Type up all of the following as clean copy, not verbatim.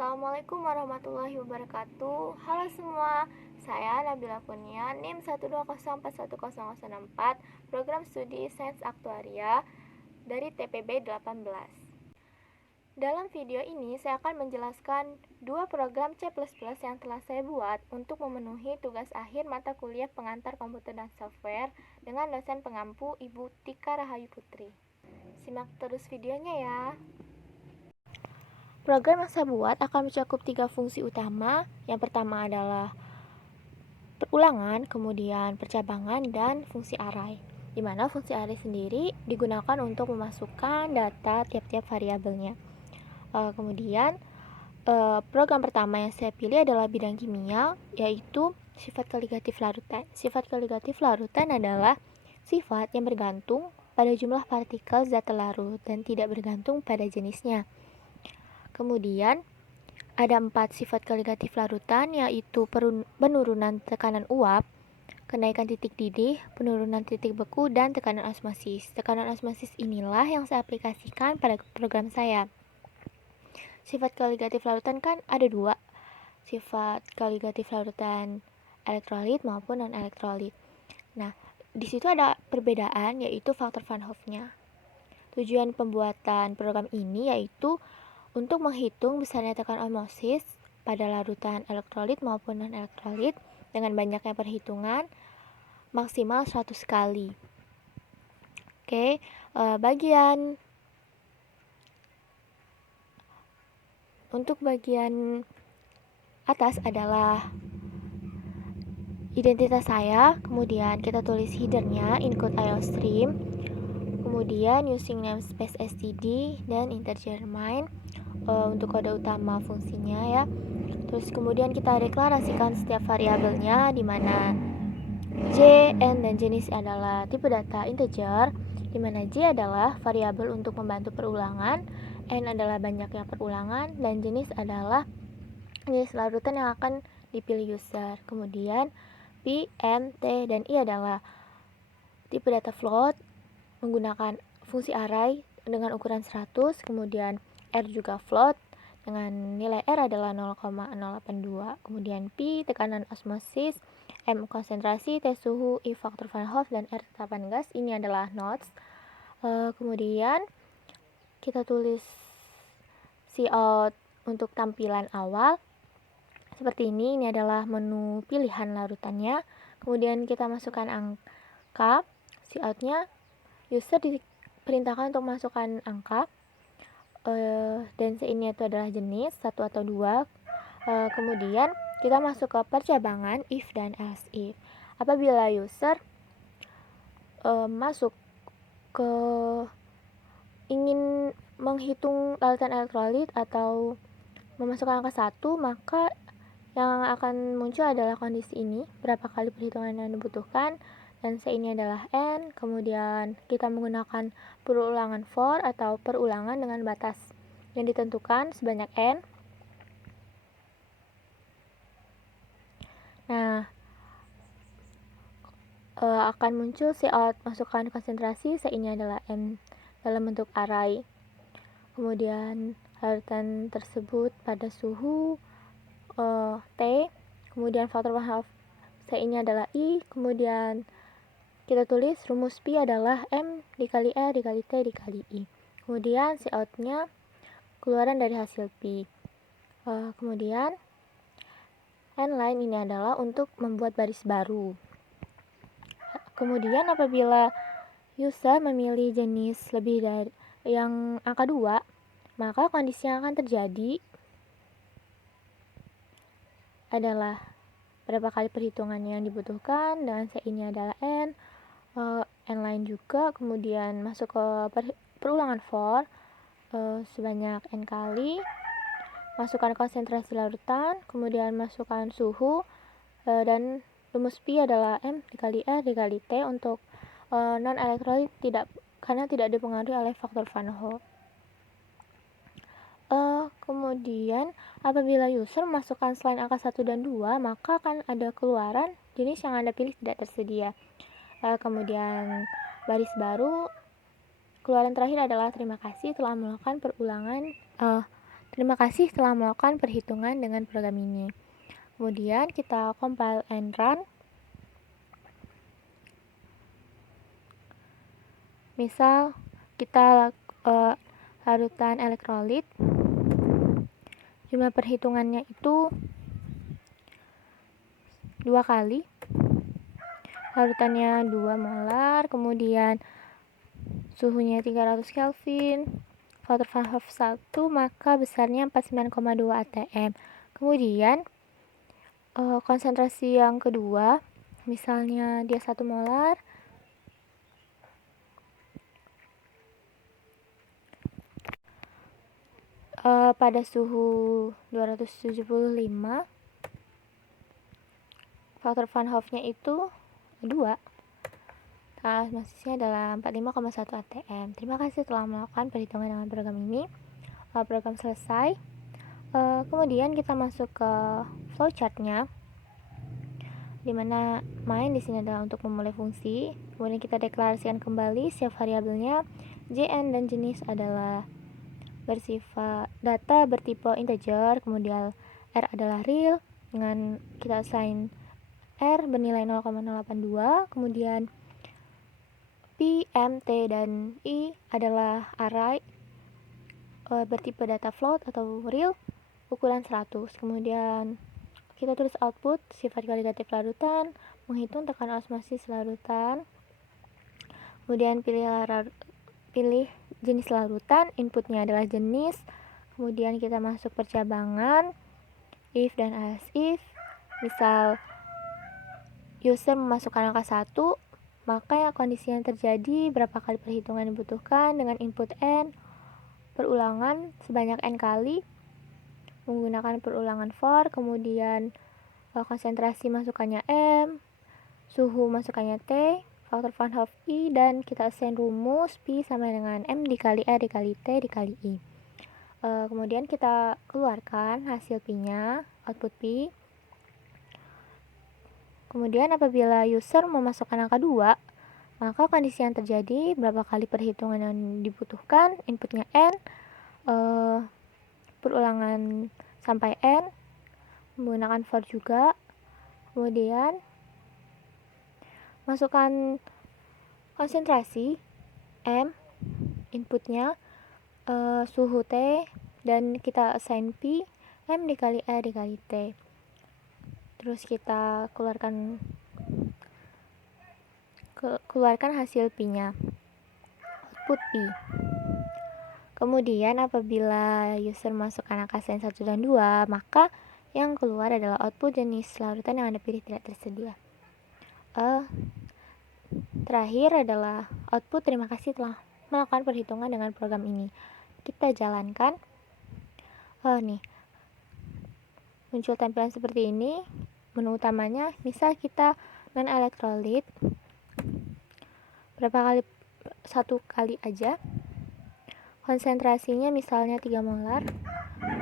Assalamualaikum warahmatullahi wabarakatuh. Halo semua, saya Nabila Kurnia, NIM 120410064, Program Studi Sains Aktuaria dari TPB 18. Dalam video ini saya akan menjelaskan dua program C++ yang telah saya buat untuk memenuhi tugas akhir mata kuliah pengantar komputer dan software dengan dosen pengampu Ibu Tika Rahayu Putri. Simak terus videonya ya. Program yang saya buat akan mencakup 3 fungsi utama. Yang pertama adalah perulangan, kemudian percabangan, dan fungsi array. Di mana fungsi array sendiri digunakan untuk memasukkan data tiap-tiap variabelnya. Kemudian program pertama yang saya pilih adalah bidang kimia, yaitu sifat koligatif larutan. Sifat koligatif larutan adalah sifat yang bergantung pada jumlah partikel zat larut dan tidak bergantung pada jenisnya. Kemudian ada 4 sifat koligatif larutan, yaitu penurunan tekanan uap, kenaikan titik didih, penurunan titik beku, dan tekanan osmosis. Tekanan osmosis inilah yang saya aplikasikan pada program saya. Sifat koligatif larutan kan ada 2, sifat koligatif larutan elektrolit maupun non-elektrolit. Nah, di situ ada perbedaan, yaitu faktor Van Hoff-nya. Tujuan pembuatan program ini yaitu untuk menghitung besarnya tekanan osmosis pada larutan elektrolit maupun non-elektrolit dengan banyaknya perhitungan maksimal 100 kali. Untuk bagian atas adalah identitas saya, kemudian kita tulis headernya, include IOStream, kemudian using namespace std dan integer main untuk kode utama fungsinya ya. Terus kemudian kita deklarasikan setiap variabelnya, di mana J, N, dan jenis adalah tipe data integer, di mana J adalah variabel untuk membantu perulangan, N adalah banyaknya perulangan, dan jenis adalah jenis larutan yang akan dipilih user. Kemudian P, M, T, dan I adalah tipe data float menggunakan fungsi array dengan ukuran 100, kemudian R juga float dengan nilai R adalah 0,082. Kemudian P tekanan osmosis, M konsentrasi, T suhu, I faktor Van Hoff, dan R tetapan gas. Ini adalah nodes. Kemudian kita tulis cout untuk tampilan awal seperti ini. Ini adalah menu pilihan larutannya. Kemudian kita masukkan angka coutnya. User diperintahkan untuk masukkan angka, dan ini itu adalah jenis 1 atau 2. Kemudian kita masuk ke percabangan if dan else if. Apabila user masuk ke ingin menghitung larutan elektrolit atau memasukkan angka 1, maka yang akan muncul adalah kondisi ini, berapa kali perhitungan yang dibutuhkan, dan ini adalah N. Kemudian kita menggunakan perulangan for atau perulangan dengan batas yang ditentukan sebanyak N. Nah, akan muncul cout masukkan konsentrasi, ini adalah M dalam bentuk array. Kemudian larutan tersebut pada suhu T, kemudian faktor Van Hoff ini adalah I, kemudian kita tulis rumus Pi adalah M dikali R dikali T dikali I. Kemudian coutnya keluaran dari hasil Pi. Kemudian end line ini adalah untuk membuat baris baru. Kemudian apabila user memilih jenis lebih dari yang angka 2, maka kondisi yang akan terjadi adalah berapa kali perhitungan yang dibutuhkan, dengan ini adalah N, line juga. Kemudian masuk ke perulangan for sebanyak N kali, masukkan konsentrasi larutan, kemudian masukkan suhu, dan rumus Pi adalah M dikali R dikali T untuk non-elektrolit karena tidak dipengaruhi oleh faktor Van Hoff. Kemudian apabila user memasukkan selain angka 1 dan 2, maka akan ada keluaran jenis yang Anda pilih tidak tersedia. Kemudian baris baru, keluaran terakhir adalah terima kasih telah melakukan perulangan Terima kasih telah melakukan perhitungan dengan program ini. Kemudian kita compile and run. Misal kita larutan elektrolit, jumlah perhitungannya itu 2 kali, larutannya 2 molar, kemudian suhunya 300 Kelvin, Wouter van Hoff 1, maka besarnya 49,2 atm. Kemudian konsentrasi yang kedua, misalnya dia 1 molar, pada suhu 275, Wouter van Hoff-nya itu 2. Masisnya adalah 45,1 atm. Terima kasih telah melakukan perhitungan dengan program ini. Program selesai. Kemudian kita masuk ke flowchart-nya, dimana main di sini adalah untuk memulai fungsi. Kemudian kita deklarasikan kembali setiap variabelnya. JN dan jenis adalah bersifat data bertipe integer, kemudian R adalah real dengan kita assign R bernilai 0,082, kemudian P, M, T, dan I adalah array bertipe data float atau real ukuran 100. Kemudian kita tulis output sifat kualitatif larutan, menghitung tekanan osmosis larutan, kemudian pilih jenis larutan, inputnya adalah jenis, kemudian kita masuk percabangan if dan else if. Misal user memasukkan angka 1, maka yang kondisi yang terjadi berapa kali perhitungan dibutuhkan dengan input n, perulangan sebanyak n kali menggunakan perulangan for, kemudian konsentrasi masukannya M, suhu masukannya T, Wouter van Hoff I, dan kita assign rumus P sama dengan M dikali R dikali T dikali I. Kemudian kita keluarkan hasil P-nya, output P. Kemudian apabila user memasukkan angka 2, maka kondisi yang terjadi berapa kali perhitungan yang dibutuhkan, inputnya N, perulangan sampai N, menggunakan for juga. Kemudian masukkan konsentrasi M, inputnya suhu T, dan kita assign P, M dikali R dikali T. Terus kita keluarkan hasil P-nya, output P. Kemudian apabila user masukkan angka sign 1 dan 2, maka yang keluar adalah output jenis larutan yang Anda pilih tidak tersedia. Terakhir adalah output terima kasih telah melakukan perhitungan dengan program ini. Kita jalankan. Nih, muncul tampilan seperti ini. Menu utamanya, misal kita non-elektrolit, berapa kali? 1 kali aja. Konsentrasinya misalnya 3 molar,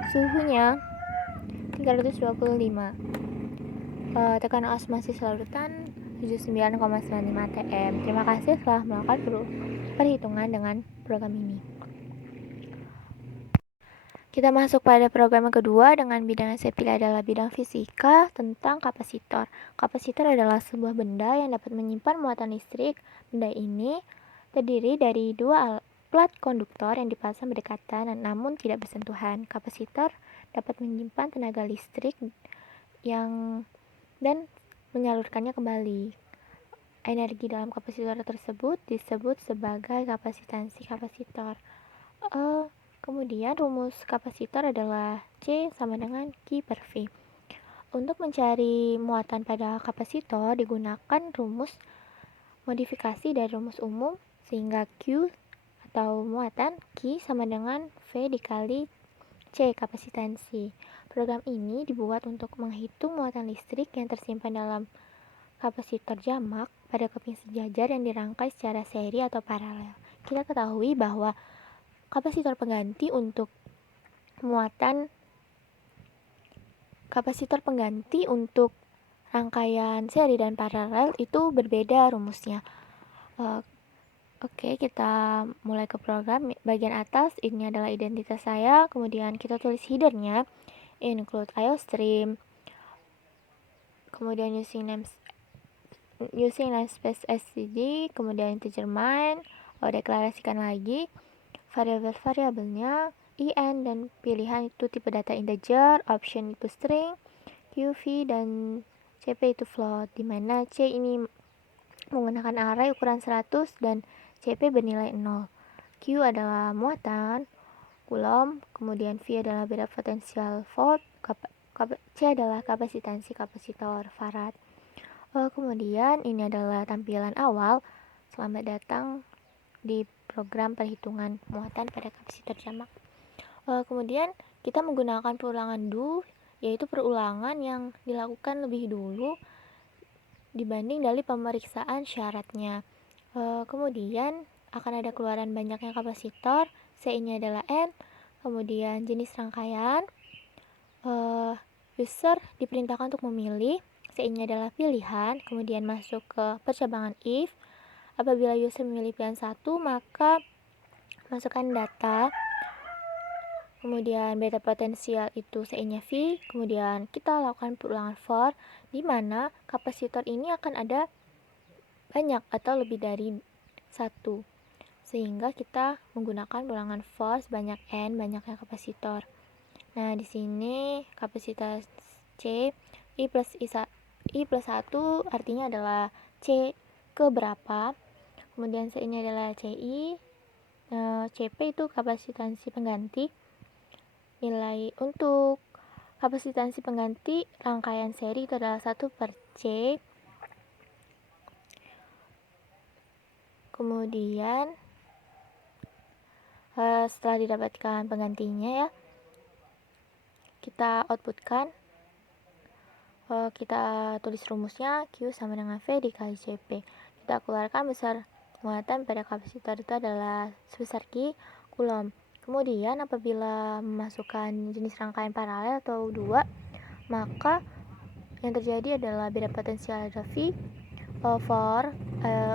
suhunya 325, tekanan osmosis larutan 79,95 atm. Terima kasih telah melakukan perhitungan dengan program ini. Kita masuk pada program yang kedua dengan bidang yang saya pilih adalah bidang fisika tentang kapasitor. Kapasitor adalah sebuah benda yang dapat menyimpan muatan listrik. Benda ini terdiri dari 2 plat konduktor yang dipasang berdekatan namun tidak bersentuhan. Kapasitor dapat menyimpan tenaga listrik dan menyalurkannya kembali. Energi dalam kapasitor tersebut disebut sebagai kapasitansi kapasitor. Kemudian rumus kapasitor adalah C sama dengan Q per V. Untuk mencari muatan pada kapasitor digunakan rumus modifikasi dari rumus umum, sehingga Q atau muatan Q sama dengan V dikali C kapasitansi. Program ini dibuat untuk menghitung muatan listrik yang tersimpan dalam kapasitor jamak pada keping sejajar yang dirangkai secara seri atau paralel. Kita ketahui bahwa kapasitor pengganti untuk rangkaian seri dan paralel itu berbeda rumusnya. Oke, kita mulai ke program. Bagian atas ini adalah identitas saya, kemudian kita tulis headernya, include IOStream, kemudian using namespace std, kemudian integer main, deklarasikan lagi variabel-variabelnya, in dan pilihan itu tipe data integer, option itu string, qv dan cp itu float, dimana c ini menggunakan array ukuran 100 dan cp bernilai 0. Q adalah muatan Coulomb, kemudian V adalah beda potensial volt, C adalah kapasitansi kapasitor farad. Kemudian ini adalah tampilan awal. Selamat datang di program perhitungan muatan pada kapasitor jamak. Kemudian kita menggunakan perulangan do, yaitu perulangan yang dilakukan lebih dulu dibanding dari pemeriksaan syaratnya. Kemudian akan ada keluaran banyaknya kapasitor. C ini adalah N. Kemudian jenis rangkaian. User diperintahkan untuk memilih. C ini adalah pilihan. Kemudian masuk ke percabangan if. Apabila user memilih pilihan 1, maka masukkan data. Kemudian beta potensial itu C-nya V. Kemudian kita lakukan perulangan for, di mana kapasitor ini akan ada banyak atau lebih dari 1. Sehingga kita menggunakan ulangan for sebanyak N banyaknya kapasitor. Nah, di sini kapasitas C I plus 1 artinya adalah C keberapa. Kemudian C ini adalah CI. CP itu kapasitansi pengganti. Nilai untuk kapasitansi pengganti rangkaian seri itu adalah 1/C. Kemudian setelah didapatkan penggantinya ya, kita outputkan. Kita tulis rumusnya Q sama dengan V dikali CP. Kita keluarkan besar muatan pada kapasitor itu adalah sebesar Q Coulomb. Kemudian apabila memasukkan jenis rangkaian paralel atau 2, maka yang terjadi adalah beda potensial ada V for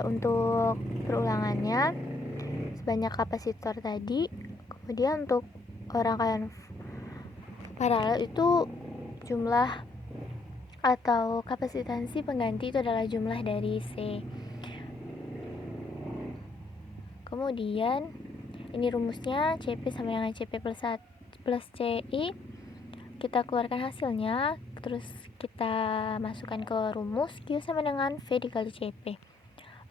untuk perulangannya sebanyak kapasitor tadi. Kemudian untuk rangkaian paralel itu jumlah atau kapasitansi pengganti itu adalah jumlah dari C. Kemudian ini rumusnya CP sama dengan CP plus CI. Kita keluarkan hasilnya, terus kita masukkan ke rumus Q sama dengan V dikali CP.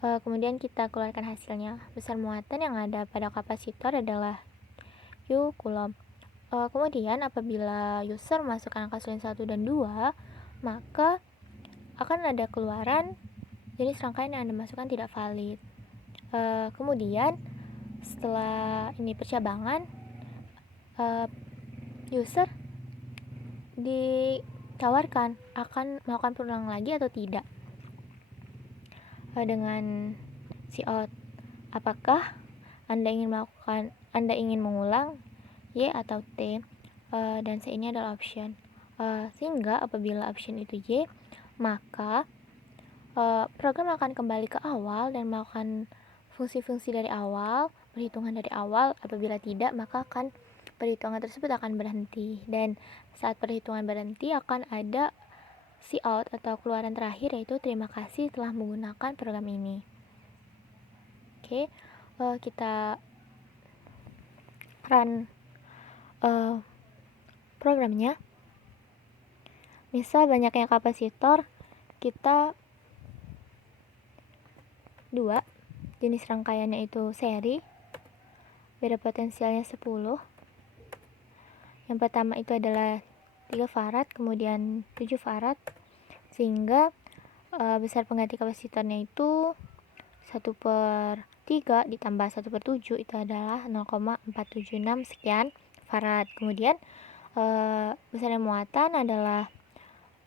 Kemudian kita keluarkan hasilnya. Besar muatan yang ada pada kapasitor adalah Q Coulomb. Kemudian apabila user masukkan angka sulen 1 dan 2, maka akan ada keluaran jenis rangkaian yang Anda masukkan tidak valid. Kemudian setelah ini percabangan, user ditawarkan akan melakukan perulangan lagi atau tidak dengan cout. Apakah Anda ingin mengulang Y atau T, dan C ini adalah option. Sehingga apabila option itu Y, maka program akan kembali ke awal dan melakukan fungsi-fungsi dari awal, perhitungan dari awal. Apabila tidak, maka perhitungan tersebut akan berhenti, dan saat perhitungan berhenti akan ada cout atau keluaran terakhir, yaitu terima kasih telah menggunakan program ini. Oke, kita run programnya. Misal banyaknya kapasitor kita 2, jenis rangkaiannya itu seri, beda potensialnya 10. Yang pertama itu adalah 3 farad, kemudian 7 farad, sehingga besar pengganti kapasitornya itu 1/3 ditambah 1/7 itu adalah 0,476 sekian farad. Kemudian besarnya muatan adalah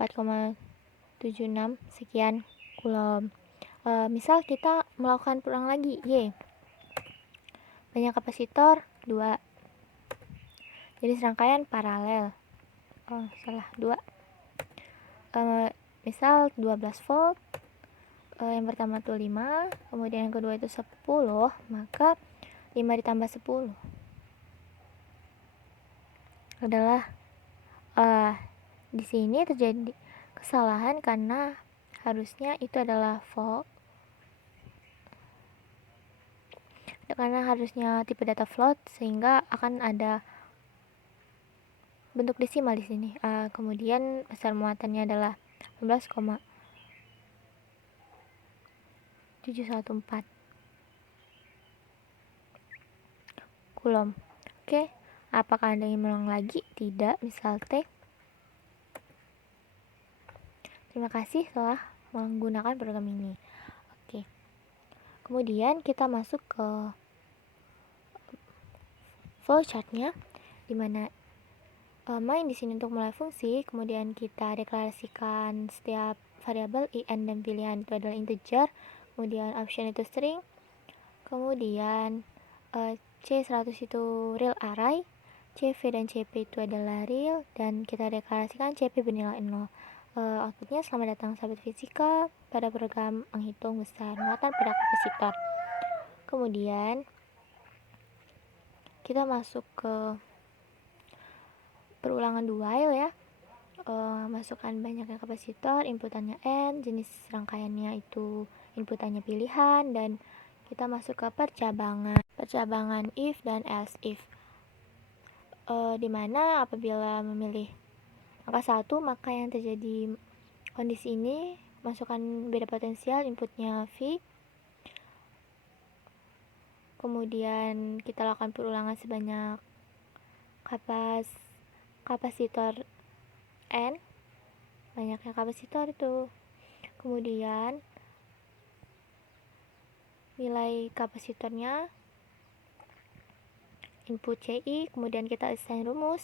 4,76 sekian Coulomb. Misal kita melakukan perulang lagi Y, banyak kapasitor 2, jenis rangkaian paralel, 2, misal 12 volt, yang pertama tuh 5, kemudian yang kedua itu 10, maka 5 ditambah 10 adalah di sini terjadi kesalahan karena harusnya itu adalah tipe data float, sehingga akan ada bentuk desimal di sini. Kemudian besar muatannya adalah 18,714 Coulomb. Oke, apakah Anda ingin mengulang lagi? Tidak, misal T. Terima kasih telah menggunakan program ini. Oke. Kemudian kita masuk ke flowchartnya, dimana main di sini untuk mulai fungsi, kemudian kita deklarasikan setiap variabel in dan pilihan itu adalah integer, kemudian option itu string, kemudian C100 itu real array, CV dan CP itu adalah real, dan kita deklarasikan CP bernilai 0. Outputnya selamat datang sahabat fisika pada program menghitung besar muatan pada kapasitor. Kemudian kita masuk ke perulangan while ya. Masukkan banyaknya kapasitor, inputannya n, jenis rangkaiannya itu inputannya pilihan, dan kita masuk ke percabangan if dan else if, dimana apabila memilih angka 1, maka yang terjadi kondisi ini, masukkan beda potensial, inputnya V, kemudian kita lakukan perulangan sebanyak kapasitor N, banyaknya kapasitor itu, kemudian nilai kapasitornya input CI, kemudian kita assign rumus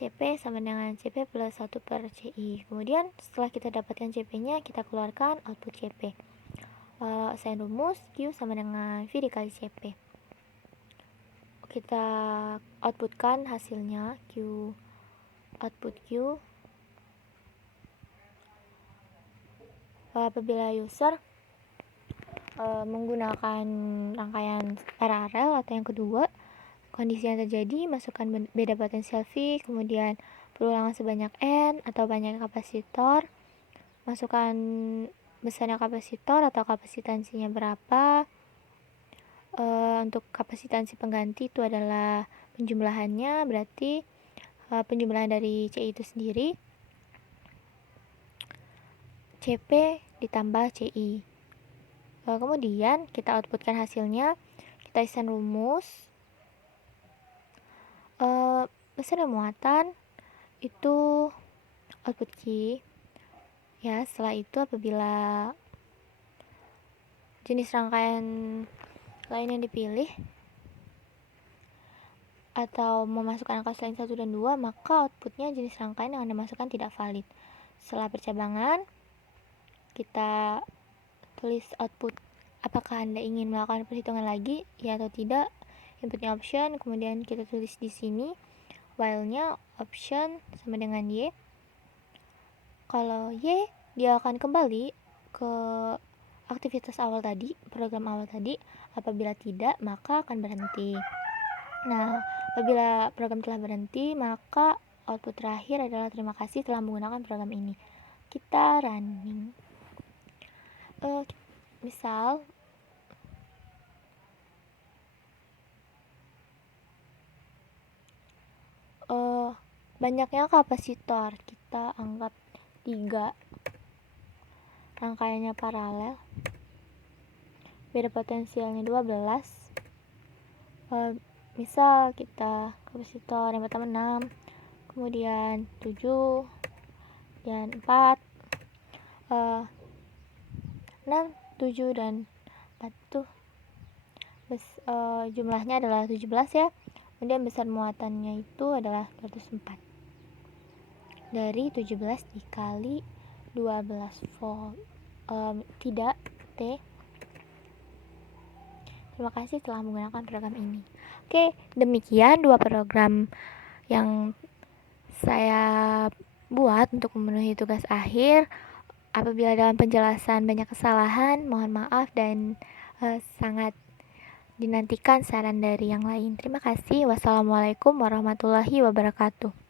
CP sama dengan CP plus 1 per CI. Kemudian setelah kita dapatkan CP nya, kita keluarkan output CP. Assign rumus Q sama dengan V dikali CP. Kita outputkan hasilnya Q, output Q. Apabila user menggunakan rangkaian paralel atau yang kedua, kondisi yang terjadi, masukkan beda potensial V, kemudian perulangan sebanyak N atau banyak kapasitor, masukkan besarnya kapasitor atau kapasitansinya berapa. Untuk kapasitansi pengganti itu adalah penjumlahannya, berarti penjumlahan dari CI itu sendiri, CP ditambah CI. Kemudian kita outputkan hasilnya, kita isi rumus besar muatan itu output key ya. Setelah itu apabila jenis rangkaian lain yang dipilih atau memasukkan angka selain 1 dan 2, maka outputnya jenis rangkaian yang Anda masukkan tidak valid. Setelah percabangan, kita tulis output apakah Anda ingin melakukan perhitungan lagi, ya atau tidak. Inputnya option, kemudian kita tulis di sini while-nya option sama dengan Y. Kalau Y, dia akan kembali ke aktivitas awal tadi, program awal tadi. Apabila tidak, maka akan berhenti. Nah, apabila program telah berhenti, maka output terakhir adalah terima kasih telah menggunakan program ini. Kita running. Misal banyaknya kapasitor, kita anggap 3, rangkaiannya paralel, beda potensialnya 12. Misal kita kapasitor yang pertama 6, kemudian 7 dan 4, 6, 7 dan 4 tuh jumlahnya adalah 17 ya. Kemudian besar muatannya itu adalah 204. Dari 17 dikali 12 volt. Tidak T. Terima kasih telah menggunakan program ini. Oke, demikian 2 program yang saya buat untuk memenuhi tugas akhir. Apabila dalam penjelasan banyak kesalahan, mohon maaf dan sangat dinantikan saran dari yang lain. Terima kasih. Wassalamualaikum warahmatullahi wabarakatuh.